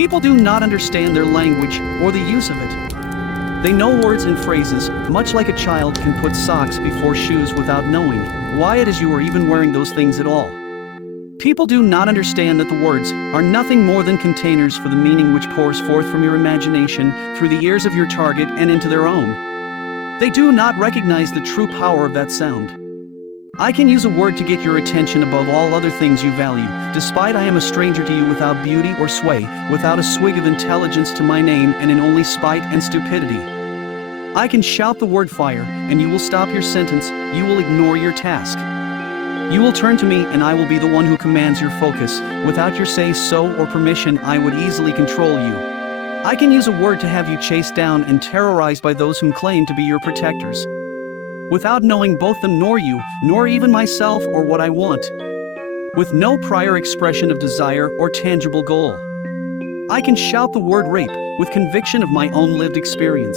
People do not understand their language or the use of it. They know words and phrases, much like a child can put socks before shoes without knowing why it is you are even wearing those things at all. People do not understand that the words are nothing more than containers for the meaning which pours forth from your imagination through the ears of your target and into their own. They do not recognize the true power of that sound. I can use a word to get your attention above all other things you value, despite I am a stranger to you without beauty or sway, without a swig of intelligence to my name and in only spite and stupidity. I can shout the word fire, and you will stop your sentence, you will ignore your task. You will turn to me and I will be the one who commands your focus. Without your say-so or permission, I would easily control you. I can use a word to have you chased down and terrorized by those whom claim to be your protectors, without knowing both them nor you, nor even myself or what I want, with no prior expression of desire or tangible goal. I can shout the word rape with conviction of my own lived experience.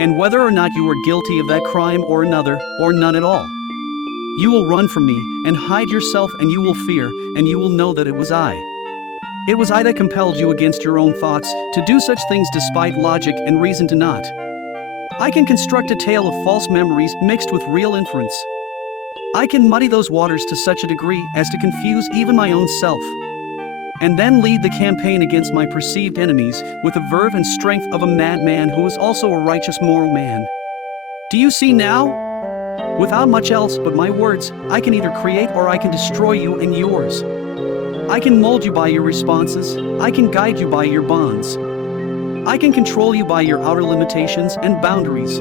And whether or not you are guilty of that crime or another, or none at all, you will run from me and hide yourself, and you will fear, and you will know that it was I. It was I that compelled you against your own thoughts to do such things despite logic and reason to not. I can construct a tale of false memories mixed with real inference. I can muddy those waters to such a degree as to confuse even my own self, and then lead the campaign against my perceived enemies with the verve and strength of a madman who is also a righteous moral man. Do you see now? Without much else but my words, I can either create or I can destroy you and yours. I can mold you by your responses, I can guide you by your bonds. I can control you by your outer limitations and boundaries.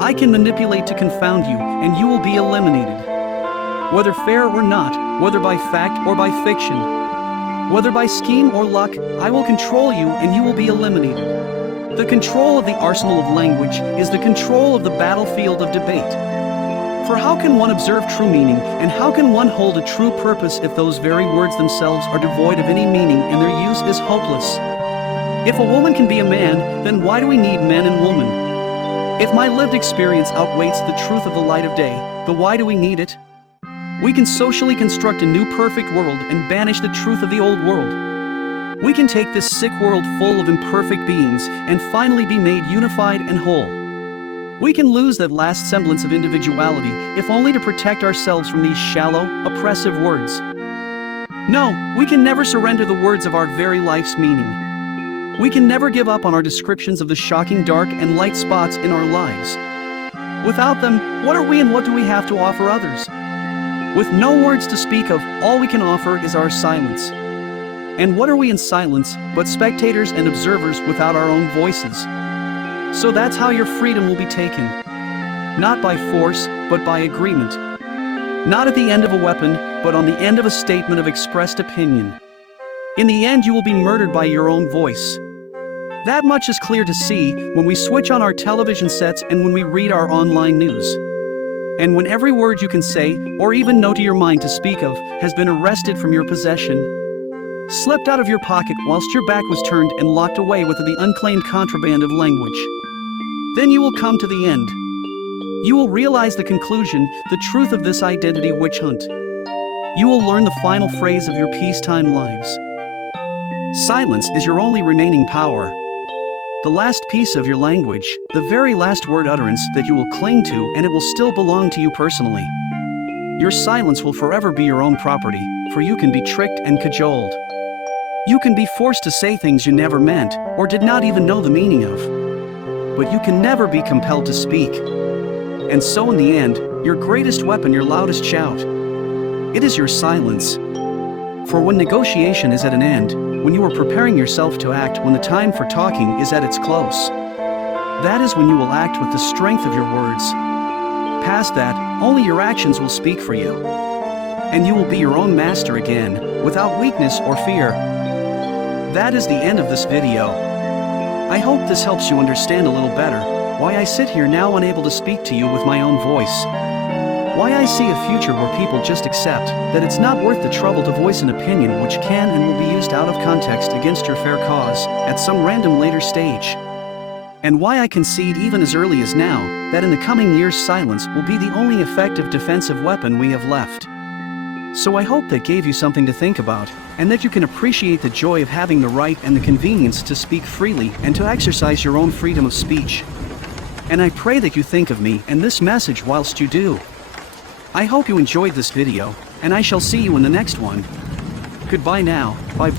I can manipulate to confound you, and you will be eliminated. Whether fair or not, whether by fact or by fiction, whether by scheme or luck, I will control you and you will be eliminated. The control of the arsenal of language is the control of the battlefield of debate. For how can one observe true meaning, and how can one hold a true purpose if those very words themselves are devoid of any meaning and their use is hopeless? If a woman can be a man, then why do we need men and women? If my lived experience outweighs the truth of the light of day, then why do we need it? We can socially construct a new perfect world and banish the truth of the old world. We can take this sick world full of imperfect beings and finally be made unified and whole. We can lose that last semblance of individuality, if only to protect ourselves from these shallow, oppressive words. No, we can never surrender the words of our very life's meaning. We can never give up on our descriptions of the shocking dark and light spots in our lives. Without them, what are we and what do we have to offer others? With no words to speak of, all we can offer is our silence. And what are we in silence but spectators and observers without our own voices? So that's how your freedom will be taken. Not by force, but by agreement. Not at the end of a weapon, but on the end of a statement of expressed opinion. In the end, you will be murdered by your own voice. That much is clear to see when we switch on our television sets and when we read our online news. And when every word you can say, or even know to your mind to speak of, has been arrested from your possession, slipped out of your pocket whilst your back was turned and locked away with the unclaimed contraband of language. Then you will come to the end. You will realize the conclusion, the truth of this identity witch hunt. You will learn the final phrase of your peacetime lives. Silence is your only remaining power. The last piece of your language, the very last word utterance that you will cling to, and it will still belong to you personally. Your silence will forever be your own property, for you can be tricked and cajoled. You can be forced to say things you never meant, or did not even know the meaning of. But you can never be compelled to speak. And so in the end, your greatest weapon, your loudest shout, it is your silence. For when negotiation is at an end, when you are preparing yourself to act, when the time for talking is at its close, that is when you will act with the strength of your words. Past that, only your actions will speak for you. And you will be your own master again, without weakness or fear. That is the end of this video. I hope this helps you understand a little better why I sit here now unable to speak to you with my own voice. Why I see a future where people just accept that it's not worth the trouble to voice an opinion which can and will be used out of context against your fair cause at some random later stage. And why I concede even as early as now that in the coming years silence will be the only effective defensive weapon we have left. So I hope that gave you something to think about, and that you can appreciate the joy of having the right and the convenience to speak freely and to exercise your own freedom of speech. And I pray that you think of me and this message whilst you do. I hope you enjoyed this video, and I shall see you in the next one. Goodbye now, bye.